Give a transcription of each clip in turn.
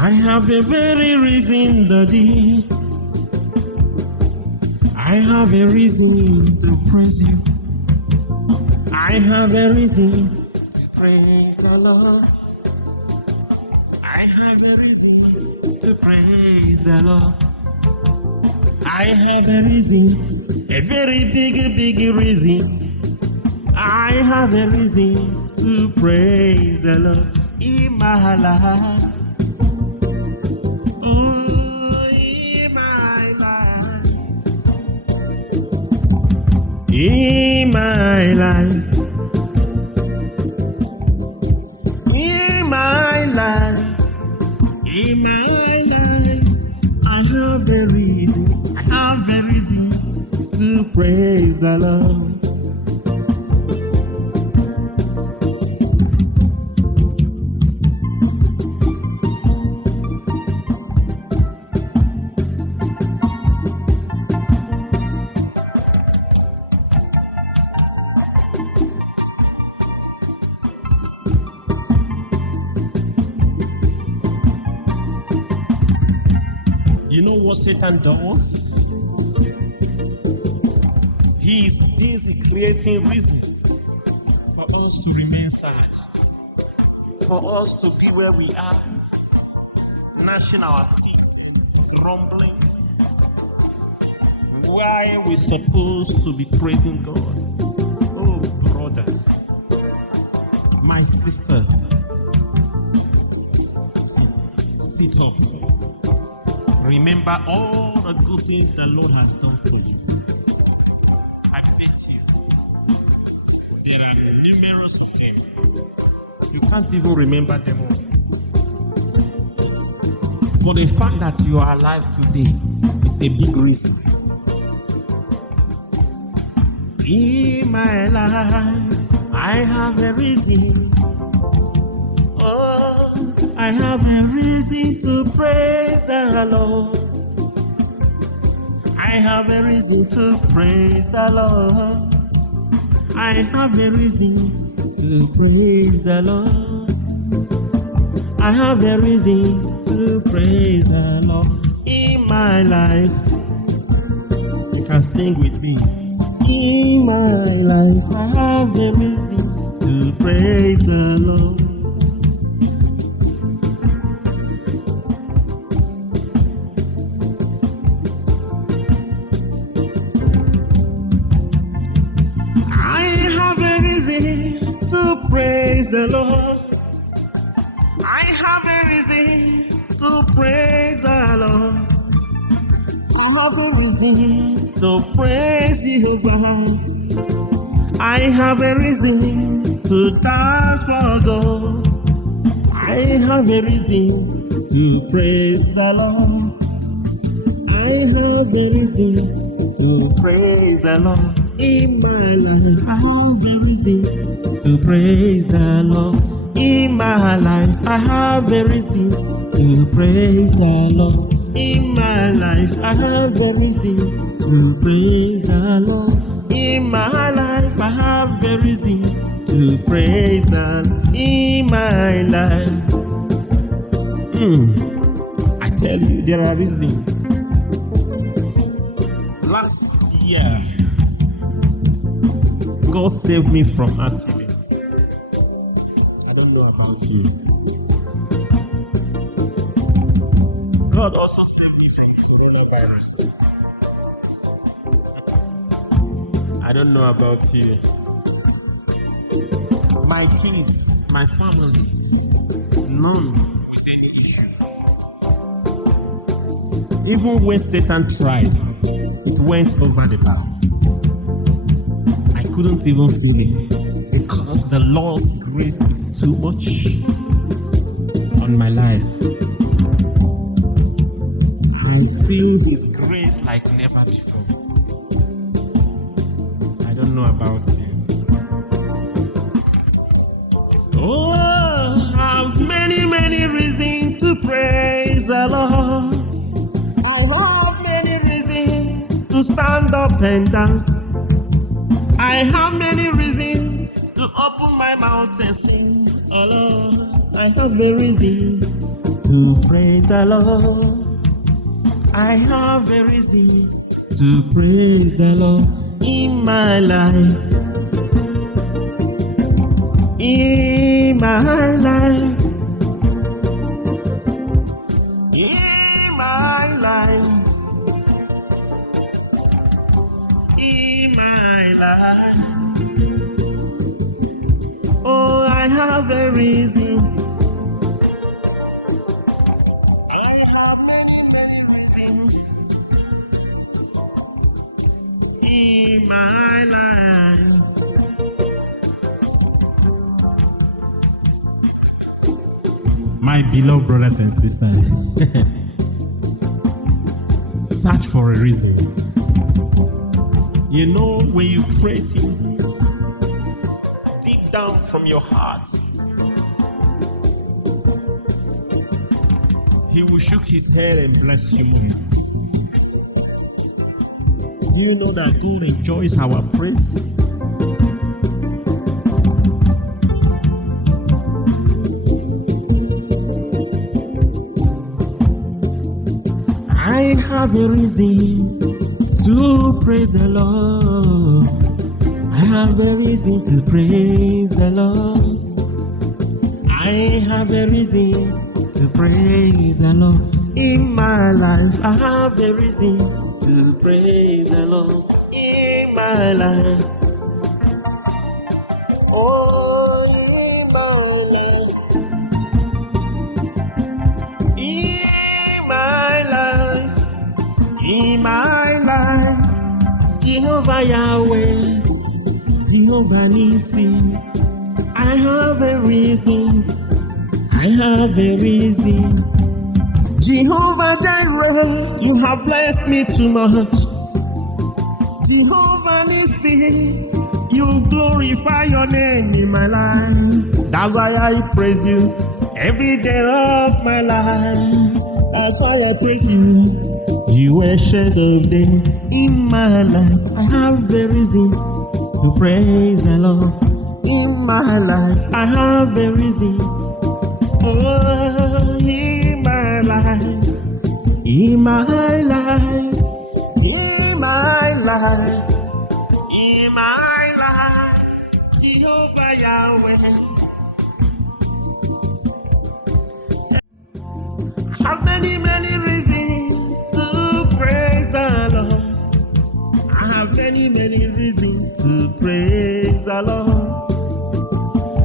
I have a very reason, Daddy. I have a reason to praise you. I have a reason to praise the Lord. I have a reason to praise the Lord. I have a reason, a very big reason. I have a reason to praise the Lord in my life. In my life, in my life, in my life, I have a reason to praise the Lord. You know what Satan does? He is busy creating reasons for us to remain sad, for us to be where we are, gnashing our teeth, grumbling. Why are we supposed to be praising God? Oh, brother, my sister, sit up. Remember all the good things the Lord has done for you. I bet you there are numerous of them. You can't even remember them all. For the fact that you are alive today is a big reason. In my life, I have a reason. I have a reason to praise the Lord. I have a reason to praise the Lord. I have a reason to praise the Lord. I have a reason to praise the Lord in my life. You can sing with me. In my life, I have a reason to praise the Lord. Praise the Lord. I have a reason to praise the Lord. I have a reason to praise Jehovah. I have a reason to dance for God. I have a reason to praise the Lord. I have a reason to praise the Lord. In my life, I have a reason to praise the Lord. In my life, I have a reason to praise the Lord. In my life, I have a reason to praise the Lord. In my life, I have a reason to praise the Lord. In my life, I tell you, there are reasons. Last year, God saved me from accident. I don't know about you. God also saved me from coronavirus. I don't know about you. My kids, my family, none with any issue. Even when Satan tried, it went over the bar. I couldn't even feel it because the Lord's grace is too much on my life. I feel His grace like never before. I don't know about you. Oh, I have many reasons to praise the Lord. I have many reasons to stand up and dance. I have many reasons to open my mouth and sing. Oh Lord, I have a reason to praise the Lord. I have a reason to praise the Lord in my life. In my life. In my life. In my life. Oh, I have a reason. I have many reasons in my life. My beloved brothers and sisters, search for a reason. You know, when you praise Him deep down from your heart, He will shake His head and bless you more. Do you know that God enjoys our praise? I have a reason to praise the Lord. I have a reason to praise the Lord. I have a reason to praise the Lord. In my life, I have a reason to praise the Lord. In my life, oh, in my life, in my life, Jehovah Yahweh, Jehovah Nissi, I have a reason, I have a reason. Jehovah Jireh, you have blessed me too much. Jehovah Nissi, you glorify your name in my life. That's why I praise you every day of my life. That's why I praise you. You ancient of days in my life. I have a reason to praise the Lord. In my life, I have a reason. Oh, in my life, in my life, in my life, in my life, Jehovah Yahweh. I have many reasons to praise the Lord. I have many reasons to praise the Lord.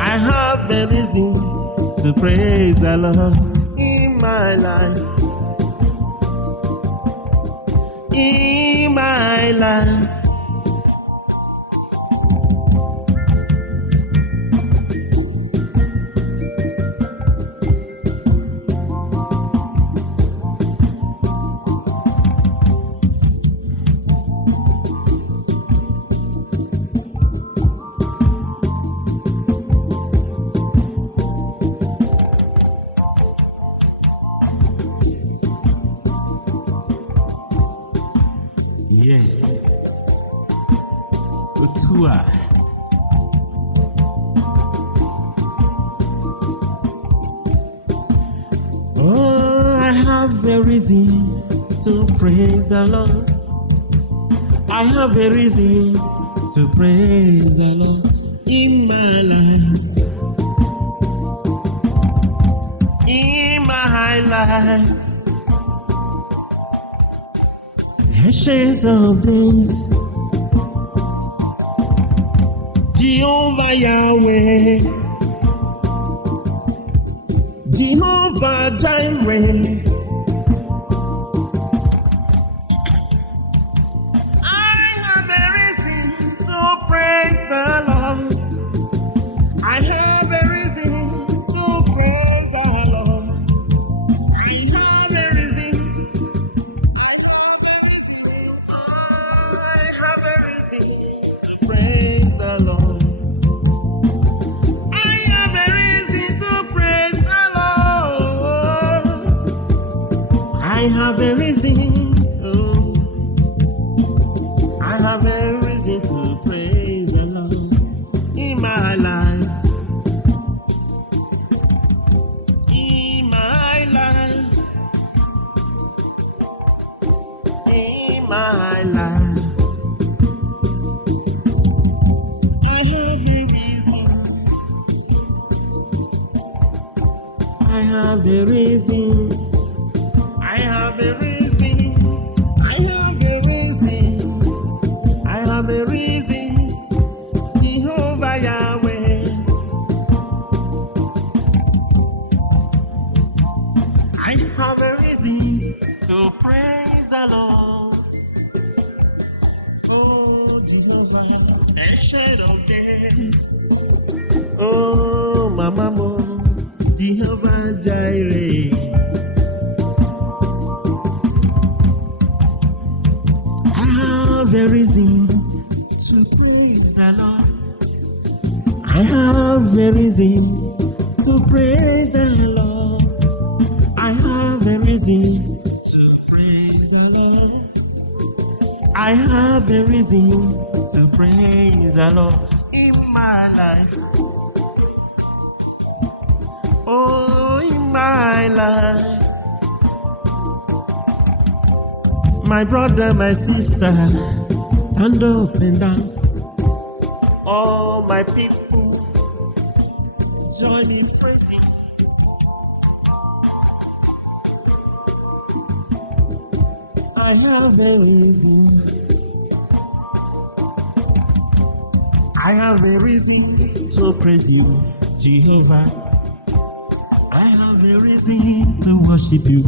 I have a reason to praise the Lord in my life. In my life. Yes. Utua. Oh, I have a reason to praise the Lord. I have a reason to praise the Lord in my life. In my life. Ancient of days, Jehovah Yahweh, Jehovah Jireh. I have a reason to praise the Lord. I have a reason to praise the Lord. I have a reason. Praise the Lord. I have a reason to praise the Lord. I have a reason. Oh, I have a reason to praise the Lord in my life. In my life. my life. I have a reason. I have a reason. I have a reason. I have a reason. Jehovah Yahweh. I have a reason to praise the Lord. Oh, Jehovah, the shade of death. Oh, Mama Mo, Jehovah Jireh. I have a reason to praise the Lord. I have a reason to praise the Lord. I have a reason to praise the Lord. I have a reason to praise the Lord in my life. Oh, in my life. My brother, my sister, stand up and dance. All my people, join me praising. I have a reason. I have a reason to praise you, Jehovah. I have a reason to worship you.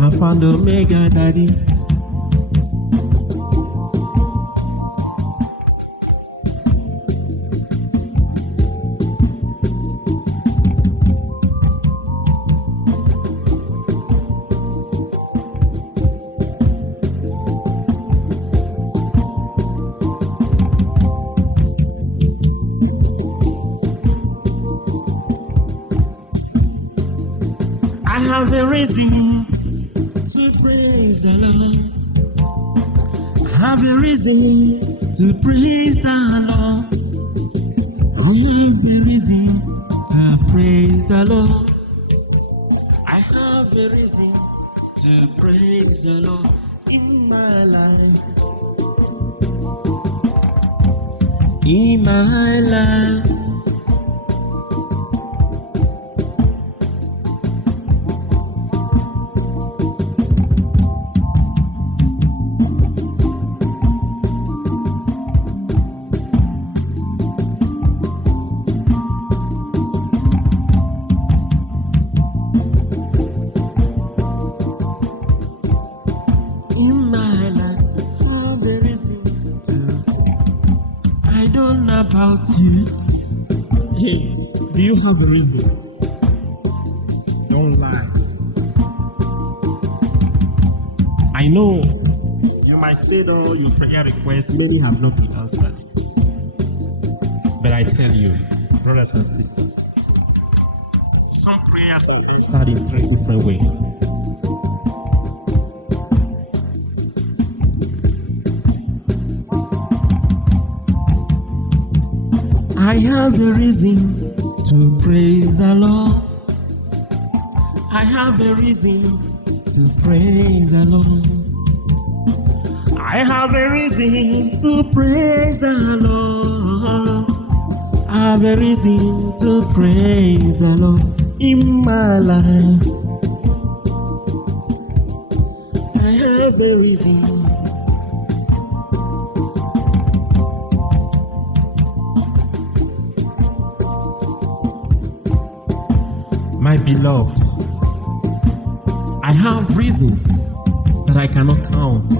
I found Omega, Daddy. I have a reason to praise the Lord. I have a reason to praise the Lord. I have a reason to praise the Lord. I have a reason to praise the Lord in my life. In my life. About you. Hey, do you have a reason? Don't lie. I know you might say that all your prayer requests, many have not been answered. But I tell you, brothers and sisters, some prayers are answered in 3 different ways. I have a reason to praise the Lord. I have a reason to praise the Lord. I have a reason to praise the Lord. I have a reason to praise the Lord in my life. I have a reason. My beloved, I have reasons that I cannot count.